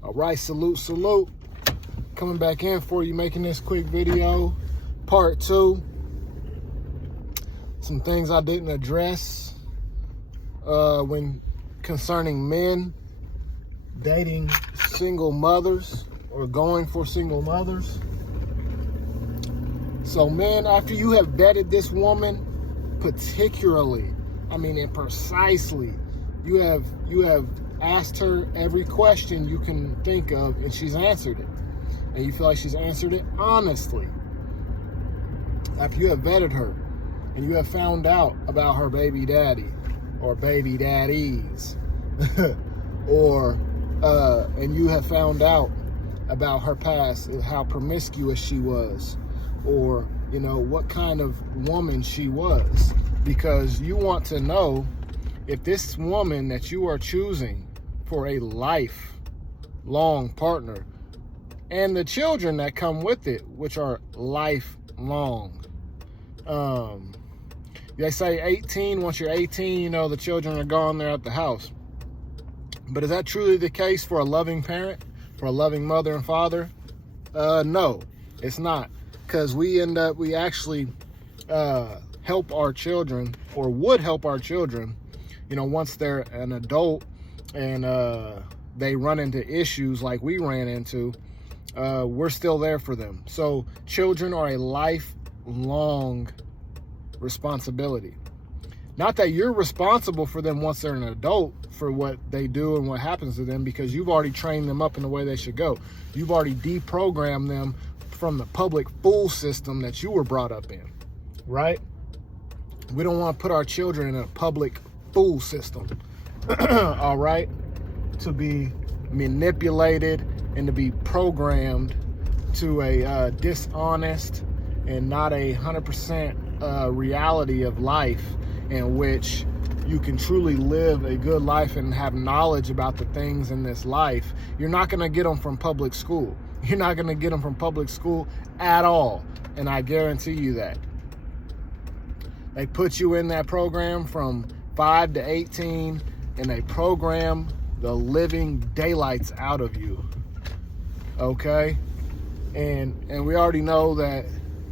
All right, salute. Coming back in for you, making this quick video, part 2. Some things I didn't address when concerning men dating single mothers or going for single mothers. So men, after you have vetted this woman particularly, and precisely, you have asked her every question you can think of, and she's answered it. And you feel like she's answered it honestly. After you have vetted her, and you have found out about her baby daddy, or baby daddies, and you have found out about her past, how promiscuous she was, or what kind of woman she was, because you want to know if this woman that you are choosing for a lifelong partner, and the children that come with it, which are lifelong. They say 18, once you're 18, the children are gone, they're at the house. But is that truly the case for a loving parent, for a loving mother and father? No, it's not. Because we actually help our children, or would help our children, once they're an adult and they run into issues like we ran into, we're still there for them. So children are a lifelong responsibility. Not that you're responsible for them once they're an adult for what they do and what happens to them, because you've already trained them up in the way they should go. You've already deprogrammed them from the public fool system that you were brought up in, right? We don't want to put our children in a public fool system, all right? To be manipulated and to be programmed to a dishonest and not 100% reality of life, in which you can truly live a good life and have knowledge about the things in this life. You're not going to get them from public school. You're not going to get them from public school at all, and I guarantee you that. They put you in that program from 5 to 18, and they program the living daylights out of you, okay? And we already know that,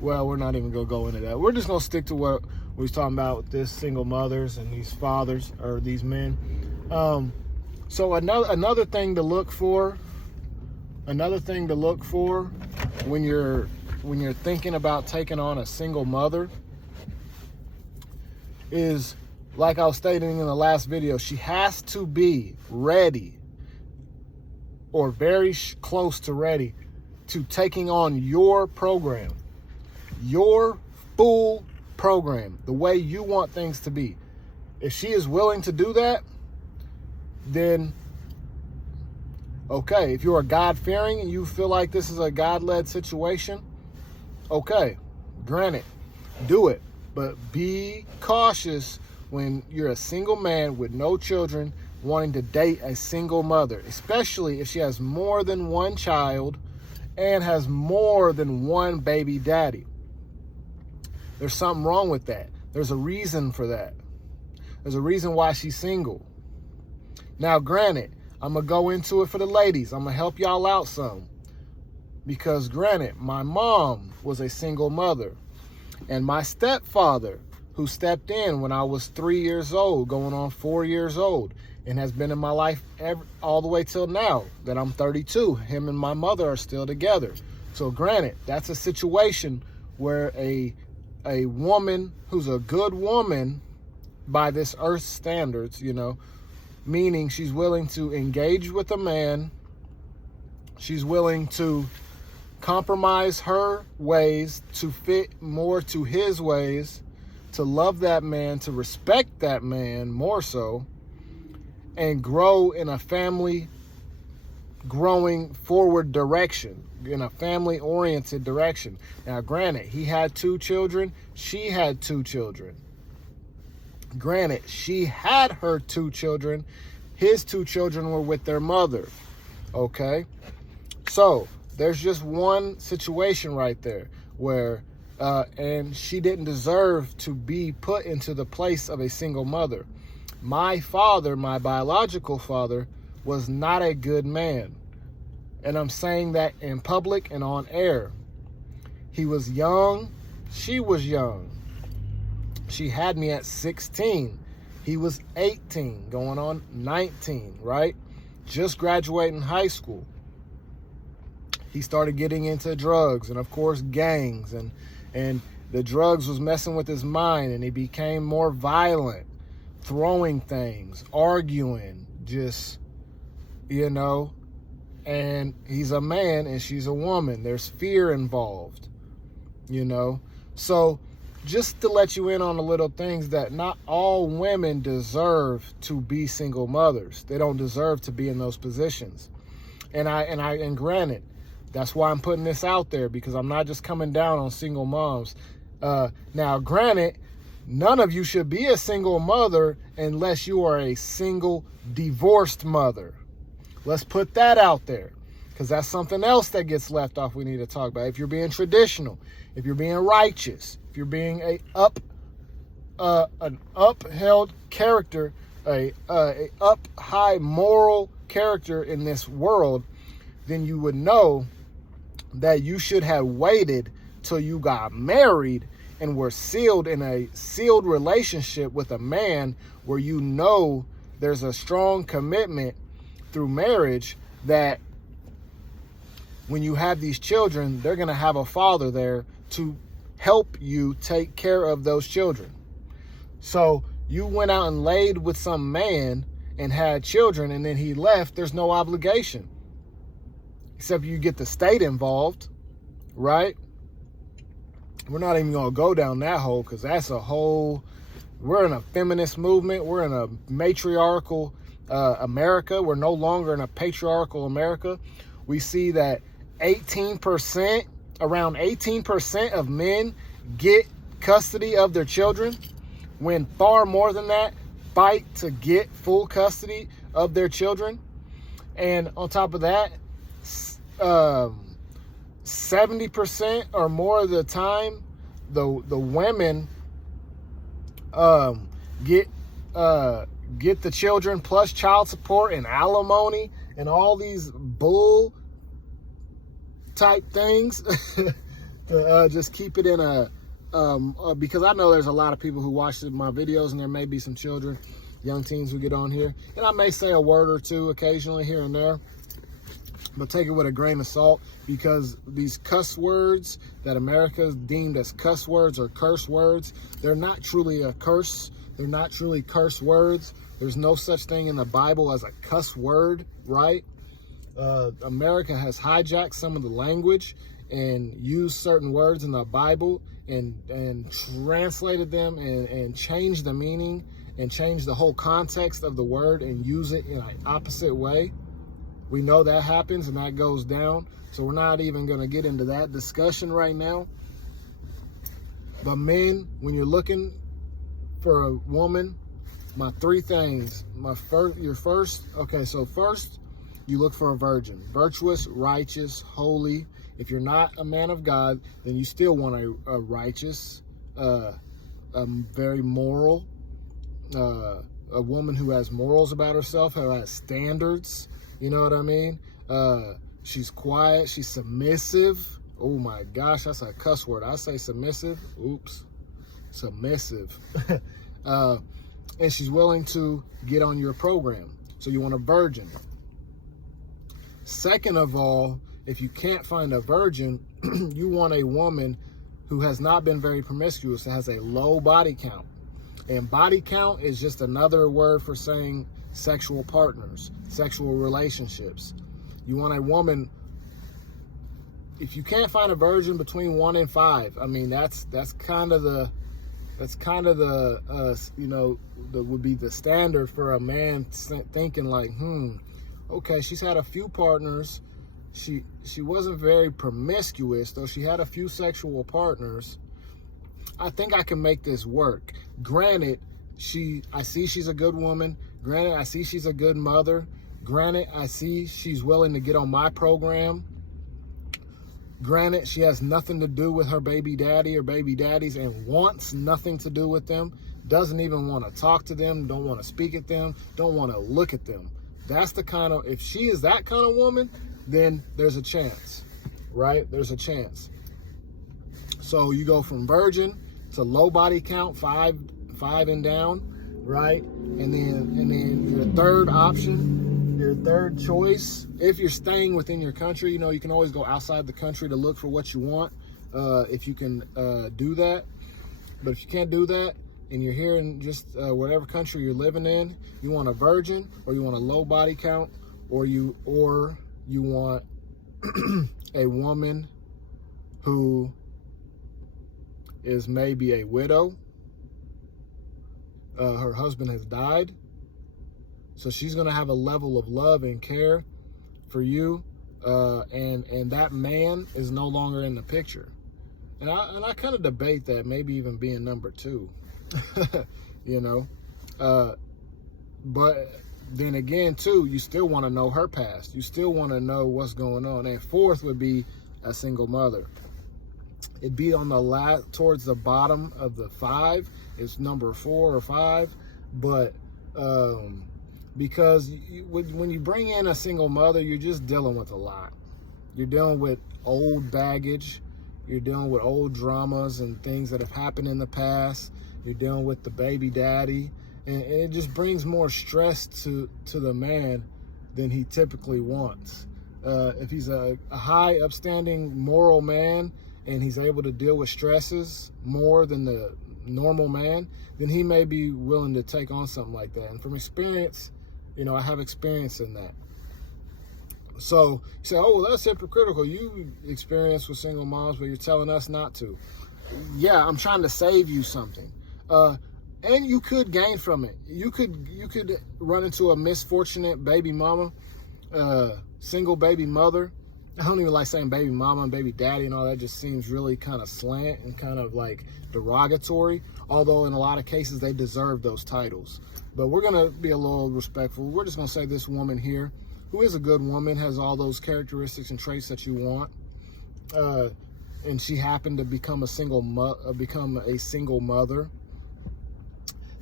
well, we're not even going to go into that. We're just going to stick to what we was talking about with this single mothers and these fathers, or these men. So another thing to look for, when you're thinking about taking on a single mother is, like I was stating in the last video, she has to be ready, or very close to ready, to taking on your program, your full program, the way you want things to be. If she is willing to do that, then okay. If you're God-fearing and you feel like this is a God-led situation, okay, granted, do it. But be cautious when you're a single man with no children wanting to date a single mother, especially if she has more than one child and has more than one baby daddy. There's something wrong with that. There's a reason for that. There's a reason why she's single. Now, granted, I'm going to go into it for the ladies. I'm going to help y'all out some. Because granted, my mom was a single mother. And my stepfather, who stepped in when I was 3 years old, going on 4 years old, and has been in my life all the way till now that I'm 32. Him and my mother are still together. So granted, that's a situation where a woman who's a good woman by this earth standards, meaning she's willing to engage with a man, she's willing to compromise her ways to fit more to his ways, to love that man, to respect that man more so, and grow in a family growing forward direction, in a family-oriented direction. Now, granted, he had 2 children. She had 2 children. Granted, she had her 2 children. His 2 children were with their mother. Okay? So, there's just one situation right there where, and she didn't deserve to be put into the place of a single mother. My father, my biological father, was not a good man. And I'm saying that in public and on air. He was young. She was young. She had me at 16. He was 18, going on 19, right? Just graduating high school. He started getting into drugs and, of course, gangs. And the drugs was messing with his mind, and he became more violent, throwing things, arguing, just, and he's a man and she's a woman. There's fear involved, So just to let you in on the little things, that not all women deserve to be single mothers. They don't deserve to be in those positions. And granted, that's why I'm putting this out there, because I'm not just coming down on single moms. Now, granted, none of you should be a single mother unless you are a single divorced mother. Let's put that out there, because that's something else that gets left off we need to talk about. If you're being traditional, if you're being righteous, if you're being an upheld character, a up high moral character in this world, then you would know that you should have waited till you got married and were sealed in a sealed relationship with a man where there's a strong commitment through marriage that when you have these children, they're going to have a father there to help you take care of those children. So you went out and laid with some man and had children, and then he left. There's no obligation, except you get the state involved, right? We're not even going to go down that hole, because that's a whole... We're in a feminist movement. We're in a matriarchal America. We're no longer in a patriarchal America. We see that around 18% of men get custody of their children, when far more than that fight to get full custody of their children. And on top of that, 70% or more of the time, the women get the children plus child support and alimony and all these bull type things to just keep it in a because I know there's a lot of people who watch my videos, and there may be some children, young teens who get on here, and I may say a word or two occasionally here and there, but take it with a grain of salt, because these cuss words that America deemed as cuss words or curse words, they're not truly a curse. They're not truly curse words. There's no such thing in the Bible as a cuss word, right? America has hijacked some of the language and used certain words in the Bible and translated them and changed the meaning and changed the whole context of the word and use it in an opposite way. We know that happens and that goes down. So we're not even going to get into that discussion right now. But men, when you're looking for a woman, my three things. First, you look for a virgin. Virtuous, righteous, holy. If you're not a man of God, then you still want a righteous, very moral, a woman who has morals about herself, who has standards. You know what I mean? She's quiet. She's submissive. Oh my gosh, that's a cuss word. I say submissive. Oops. Submissive. And she's willing to get on your program. So you want a virgin. Second of all, if you can't find a virgin, you want a woman who has not been very promiscuous, that has a low body count. And body count is just another word for saying sexual partners, sexual relationships. You want a woman, if you can't find a virgin, between 1 and 5. I mean, that's kind of the would be the standard for a man thinking like, okay, she's had a few partners. She wasn't very promiscuous, though she had a few sexual partners. I think I can make this work. Granted, I see she's a good woman. Granted, I see she's a good mother. Granted, I see she's willing to get on my program. Granted, she has nothing to do with her baby daddy or baby daddies and wants nothing to do with them. Doesn't even want to talk to them. Don't want to speak at them. Don't want to look at them. That's the kind of, if she is that kind of woman, then there's a chance, right? There's a chance. So you go from virgin to low body count, five and down, right? And then your third option, your third choice, if you're staying within your country, you know, you can always go outside the country to look for what you want, if you can do that. But if you can't do that, and you're here in just whatever country you're living in, you want a virgin, or you want a low body count, or you want a woman who is maybe a widow. Her husband has died, so she's gonna have a level of love and care for you, and that man is no longer in the picture. And I kind of debate that, maybe even being number two. You know, but then again too, you still want to know her past. You still want to know what's going on. And fourth would be a single mother. It'd be on the towards the bottom of the five. It's number 4 or 5, but because when you bring in a single mother, you're just dealing with a lot. You're dealing with old baggage. You're dealing with old dramas and things that have happened in the past. You're dealing with the baby daddy, and it just brings more stress to the man than he typically wants. If he's a high, upstanding, moral man, and he's able to deal with stresses more than the normal man, then he may be willing to take on something like that. And from experience, you know, I have experience in that. So you say, oh, well, that's hypocritical. You experience with single moms, but you're telling us not to. Yeah, I'm trying to save you something. And you could gain from it. You could run into a misfortunate baby mama, single baby mother. I don't even like saying baby mama and baby daddy and all that. Just seems really kind of slant and kind of like derogatory. Although in a lot of cases they deserve those titles. But we're gonna be a little respectful. We're just gonna say this woman here, who is a good woman, has all those characteristics and traits that you want, and she happened to become a single mother.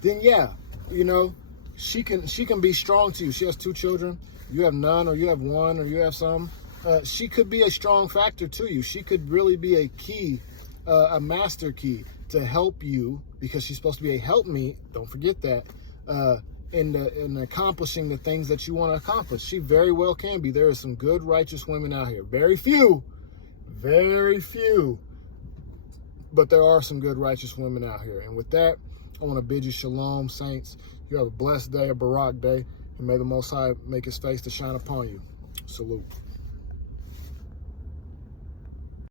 Then yeah, you know, she can be strong to you. She has 2 children. You have none, or you have 1, or you have some. She could be a strong factor to you. She could really be a key, a master key to help you, because she's supposed to be a helpmeet. Don't forget that. In accomplishing the things that you want to accomplish. She very well can be. There are some good, righteous women out here. Very few, but there are some good, righteous women out here. And with that, I want to bid you shalom, saints. You have a blessed day, a Barak day, and may the Most High make his face to shine upon you. Salute.